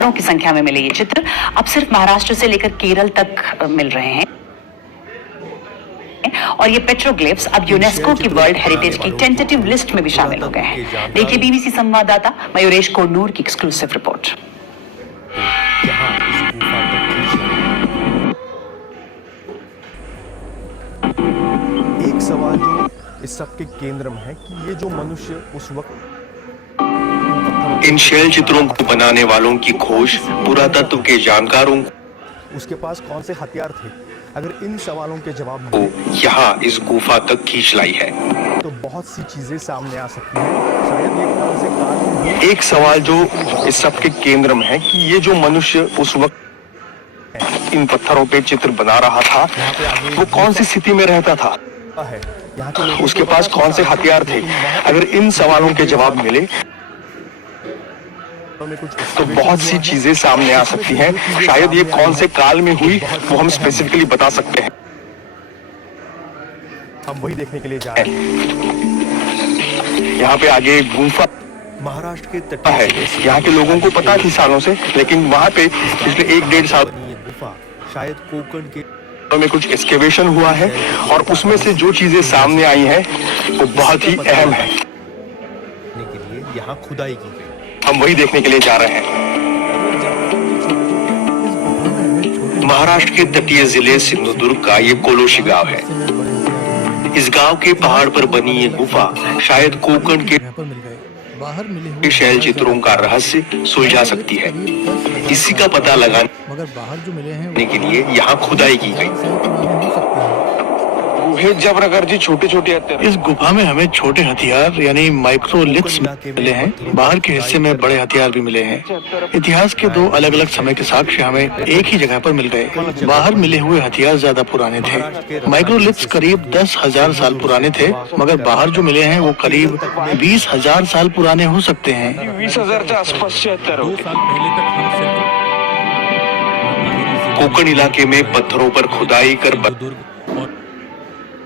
की संख्या में मिले ये चित्र अब सिर्फ महाराष्ट्र से लेकर केरल तक मिल रहे हैं और ये पेट्रोग्लिफ्स अब यूनेस्को की वर्ल्ड हेरिटेज की टेंटेटिव लिस्ट में भी शामिल हो गए हैं। देखिए बीबीसी संवाददाता मयूरेश कोन्नूर की एक्सक्लूसिव रिपोर्ट। एक सवाल जो इस सब के केंद्र में है कि ये जो मनुष्य उस वक्त इन शैल चित्रों को बनाने वालों की खोज पुरातत्व के जानकारों उसके पास कौन से हथियार थे, अगर इन सवालों के जवाब को यहाँ इस गुफा तक खींच लाई है तो बहुत सी चीजें सामने आ सकती हैं। शायद ये कौन से काल एक सवाल जो इस सब के केंद्र में है कि ये जो मनुष्य उस वक्त इन पत्थरों पे चित्र बना रहा था वो कौन सी स्थिति में रहता था, है यहाँ के उसके पास कौन से हथियार थे। अगर इन सवालों के जवाब मिले तो बहुत सी चीजें सामने आ सकती हैं। शायद ये कौन से काल में हुई वो हम स्पेसिफिकली बता सकते हैं। हम वही देखने के लिए जा रहे हैं। यहाँ पे आगे एक गुफा महाराष्ट्र के तट है, यहाँ के लोगों को पता थी सालों से, लेकिन वहाँ पे पिछले 1-1.5 साल गुफा शायद कोकण के में कुछ एक्सकेवेशन हुआ है और उसमें से जो चीजें सामने आई हैं वो बहुत ही अहम है। के लिए यहाँ खुदाई की गई, हम वही देखने के लिए जा रहे हैं। महाराष्ट्र के तटीय जिले सिंधुदुर्ग का ये कोलोशी गांव है। इस गांव के पहाड़ पर बनी ये गुफा शायद कोकण के शैल चित्रों का रहस्य सुलझा सकती है। इसी का पता लगाने के लिए यहाँ खुदाई की गई। इस गुफा में हमें छोटे हथियार यानी माइक्रोलिथ्स मिले हैं। बाहर के हिस्से में बड़े हथियार भी मिले हैं। इतिहास के 2 अलग अलग समय के साक्ष्य हमें एक ही जगह पर मिल गए। बाहर मिले हुए हथियार ज्यादा पुराने थे। माइक्रोलिथ्स करीब 10,000 साल पुराने थे, मगर बाहर जो मिले हैं वो करीब 20,000 साल पुराने हो सकते हैं। 20,000 के आसपास कोकण इलाके में पत्थरों पर खुदाई कर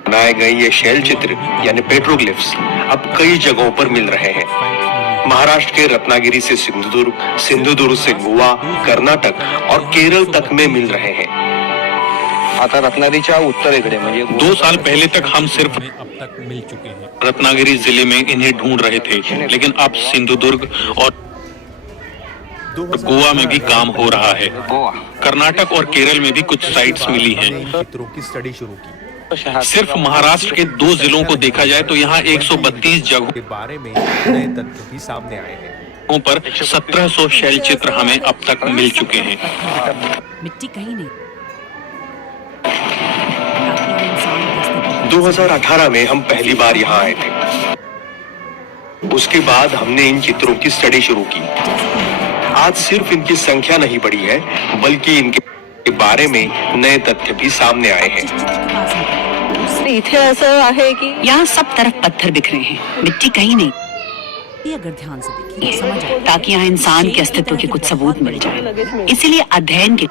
बनाए गए ये शैल चित्र यानी पेट्रोग्लिफ्स अब कई जगहों पर मिल रहे हैं। महाराष्ट्र के रत्नागिरी से सिंधुदुर्ग, सिंधुदुर्ग से गोवा, कर्नाटक और केरल तक में मिल रहे हैं। आता रत्नागिरीच्या उत्तरेकडे म्हणजे 2 साल पहले तक हम सिर्फ अब तक मिल चुके हैं। रत्नागिरी जिले में इन्हें ढूंढ रहे थे, लेकिन अब सिंधुदुर्ग और गोवा में भी काम हो रहा है। कर्नाटक और केरल में भी कुछ साइट्स मिली हैं। चित्रों की स्टडी शुरू की। सिर्फ महाराष्ट्र के 2 जिलों को देखा जाए तो यहाँ 132 जगहों के बारे में नए तथ्य भी सामने आए हैं। पर 1700 शैल चित्र हमें अब तक मिल चुके हैं। मिट्टी कहीं नहीं। 2018 में हम पहली बार यहाँ आए थे। उसके बाद हमने इन चित्रों की स्टडी शुरू की। आज सिर्फ इनकी संख्या नहीं बढ़ी है, बल्कि इनके बारे में नए तथ्य भी सामने आए हैं। इथे असं आहे की यहाँ सब तरफ पत्थर बिखरे हैं, मिट्टी कहीं नहीं। ये अगर ध्यान से देखिए तो समझ आए, ताकि यहाँ इंसान के अस्तित्व के कुछ सबूत मिल जाए। इसीलिए अध्ययन के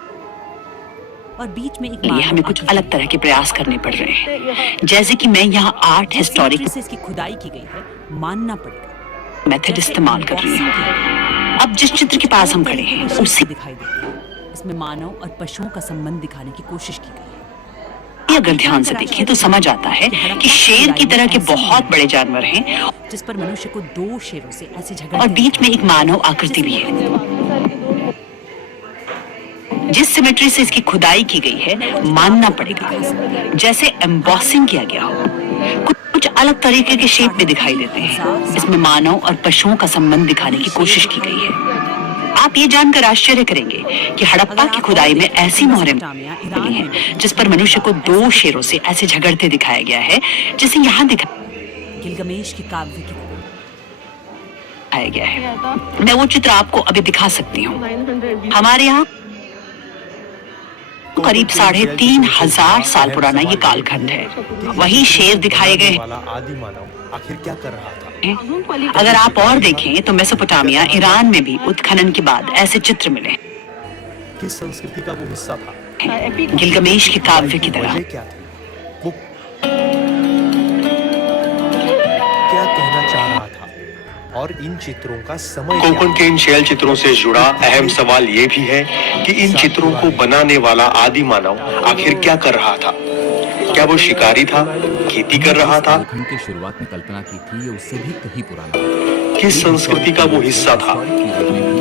और बीच में एक लिए हमें कुछ अलग तरह के प्रयास करने पड़ रहे हैं। जैसे कि मैं यहाँ आर्ट हिस्टोरिक से इसकी खुदाई की गई है, मानना पड़ेगा मेथड इस्तेमाल कर रही हूँ। अब जिस चित्र के पास हम खड़े हैं उससे दिखाई देती है। इसमें मानव और पशुओं का संबंध दिखाने की कोशिश की गई है। अगर ध्यान से देखें तो समझ आता है कि शेर की तरह के बहुत बड़े जानवर हैं, जिस पर मनुष्य को 2 शेरों से ऐसे झगड़ और बीच में एक मानव आकृति भी है। जिस सिमेट्री से इसकी खुदाई की गई है, मानना पड़ेगा जैसे एम्बॉसिंग किया गया हो। कुछ अलग तरीके के शेप में दिखाई देते हैं। इसमें मानव और पशुओं का संबंध दिखाने की कोशिश की गई है। आप ये जानकर आश्चर्य करेंगे कि हड़प्पा की खुदाई में ऐसी मोहरें मिली हैं जिस पर मनुष्य को 2 शेरों से ऐसे झगड़ते दिखाया गया है, जिसे यहाँ गिलगमेश के काव्य की दिखाया गया है। मैं वो चित्र आपको अभी दिखा सकती हूँ। हमारे यहाँ करीब 3,500 साल पुराना ये कालखंड है। वही शेर दिखाए गए। आदि मानव आखिर क्या कर रहा था? अगर आप और देखें तो मेसोपोटामिया, ईरान में भी उत्खनन के बाद ऐसे चित्र मिले। किस संस्कृति का वो हिस्सा था? गिलगमेश के काव्य की तरह। क्या थे? वो क्या कहना चाह रहा था और इन चित्रों का समय कोकण के इन शैल चित्रों से जुड़ा अहम सवाल ये भी है कि इन चित्रों को बनाने वाला आदि मानव आखिर क्या कर रहा था। क्या वो शिकारी था, खेती कर रहा था, कालखंड की शुरुआत में कल्पना की थी, ये उससे भी कहीं पुराना है। किस संस्कृति का वो हिस्सा था,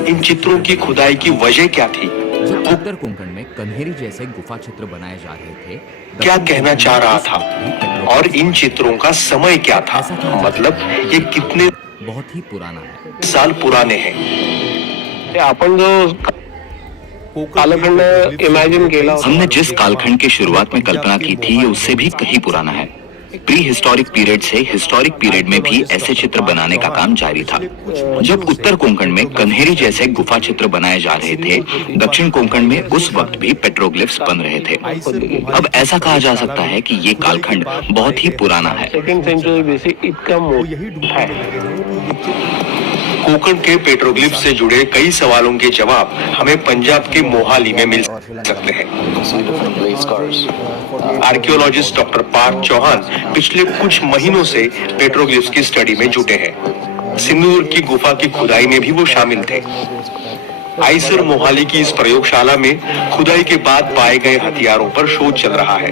इन चित्रों की खुदाई की वजह क्या थी, जब उत्तर कोंकण में कन्हेरी जैसे गुफा चित्र बनाए जा रहे थे, क्या कहना चाह रहा था और इन चित्रों का समय क्या था, मतलब ये कितने बहुत ही पुराना है। साल पुराने हैं। आपण जो कालखंड इमेजिन केला हमने जिस कालखंड की शुरुआत में कल्पना की थी ये उससे भी कहीं पुराना है। प्री हिस्टोरिक पीरियड से हिस्टोरिक पीरियड में भी ऐसे चित्र बनाने का काम जारी था। जब उत्तर कोंकण में कन्हेरी जैसे गुफा चित्र बनाए जा रहे थे, दक्षिण कोंकण में उस वक्त भी पेट्रोग्लिफ्स बन रहे थे। अब ऐसा कहा जा सकता है कि ये कालखंड बहुत ही पुराना है। सेकंड सेंचुरी बीसी इतका है। कोकण के पेट्रोग्लिफ से जुड़े कई सवालों के जवाब हमें पंजाब के मोहाली में मिल सकते हैं। आर्कियोलॉजिस्ट डॉक्टर पार्थ चौहान पिछले कुछ महीनों से पेट्रोग्लिफ्स की स्टडी में जुटे हैं। सिंदूर की गुफा की खुदाई में भी वो शामिल थे। आइसर मोहाली की इस प्रयोगशाला में खुदाई के बाद पाए गए हथियारों पर शोध चल रहा है।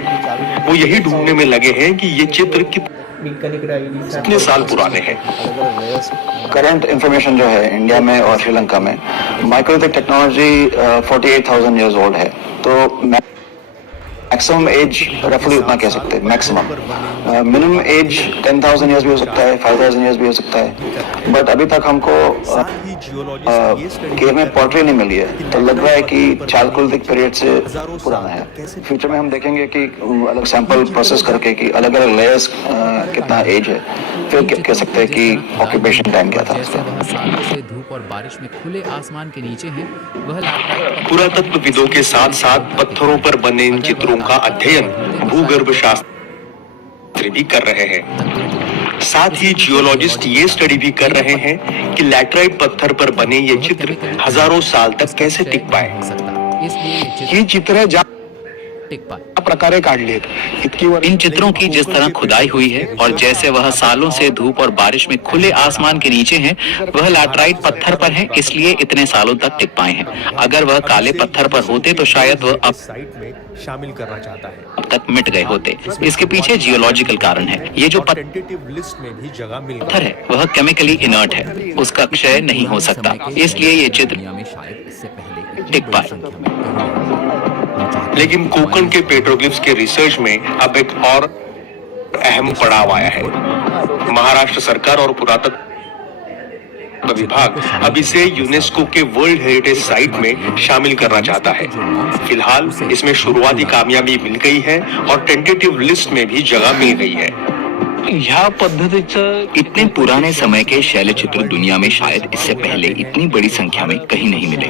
वो यही ढूंढने में लगे हैं कि ये चित्र कितने साल पुराने हैं। करंट इंफॉर्मेशन जो है इंडिया में और श्रीलंका में माइक्रोलिथिक टेक्नोलॉजी 48,000 इयर्स ओल्ड है, तो मैक्सिमम एज रफली उतना कह सकते हैं। मैक्सिमम मिनिमम एज 10,000 इयर्स भी हो सकता है, 5,000 इयर्स भी हो सकता है। बट अभी तक हमको केव में पोर्ट्री नहीं मिली है, तो लग रहा है कि चालकोलिथिक पीरियड से पुराना है। फ्यूचर में हम देखेंगे कि अलग सैंपल प्रोसेस करके कि अलग अलग लेयर्स कितना एज है, फिर कह सकते हैं कि ऑक्यूपेशन टाइम क्या था। जैसे वह सालों से धूप और बारिश में खुले आसमान के नीचे हैं, वह पुरातत्वविदों के साथ साथ पत्थरों पर बने इन चित्रों का अध्ययन भूगर्भ शास्त्री भी कर रहे हैं। साथ ही जियोलॉजिस्ट ये स्टडी भी कर रहे हैं कि लैटराइट पत्थर पर बने ये चित्र हजारों साल तक कैसे टिक पाए। ही चित्र प्रकारे काढलेत, इन चित्रों की जिस तरह खुदाई हुई है और जैसे वह सालों से धूप और बारिश में खुले आसमान के नीचे हैं, वह लैटराइट पत्थर पर हैं, इसलिए इतने सालों तक टिक पाए हैं। अगर वह काले पत्थर पर होते तो शायद वह अब साइट में शामिल करना चाहता है। अब तक मिट गए होते। इसके पीछे जियोलॉजिकल कारण है। ये जो टेंटेटिव लिस्ट में भी जगह मिल पत्थर है वह केमिकली इनर्ट है, उसका क्षय नहीं हो सकता, इसलिए ये चित्र दुनिया में शायद इससे पहले टिक पाए। लेकिन कोकण के पेट्रोग्लिफ्स के रिसर्च में अब एक और अहम पड़ाव आया है। महाराष्ट्र सरकार और पुरातत्व विभाग अब इसे यूनेस्को के वर्ल्ड हेरिटेज साइट में शामिल करना चाहता है। फिलहाल इसमें शुरुआती कामयाबी मिल गई है और टेंटेटिव लिस्ट में भी जगह मिल गई है। ह्या पद्धतीचं इतने पुराने समय के शैल चित्र दुनिया में शायद इससे पहले इतनी बड़ी संख्या में कहीं नहीं मिले।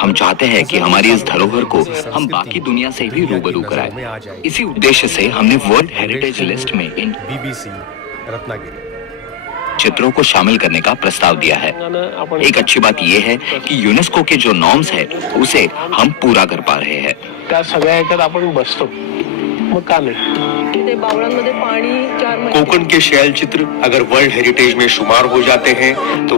हम चाहते हैं कि हमारी इस धरोहर को हम बाकी दुनिया से भी रूबरू कराएं। इसी उद्देश्य से हमने वर्ल्ड हेरिटेज लिस्ट में इन BBC रत्नागिरी चित्रों को शामिल करने का प्रस्ताव दिया है। एक अच्छी बात यह है कि यूनेस्को के जो नॉर्म्स है उसे हम पूरा कर पा रहे हैं। त्या सगळ्या ह्याच्यात आपण बसतो, मग का नाही? बावळांमध्ये पाणी 4 महिने कोकण के शैल चित्र अगर वर्ल्ड हेरिटेज में शुमार हो जाते हैं तो